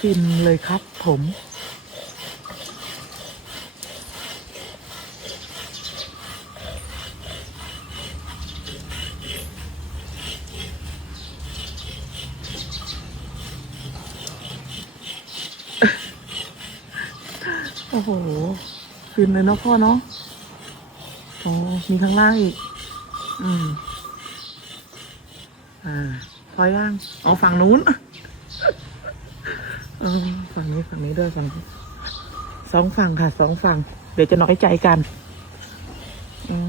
ฟินเลยครับผม โอ้โหฟินเลยเนาะพ่อเนาะโอ้มีข้างล่างอีก อืม อ่า พอย่าง เอาฝั่งนู้น ฝั่งนี้ฝั่งนี้ด้วยฝั่งสองฝั่งค่ะสองฝั่ง เดี๋ยวจะน้อยใจกัน อืม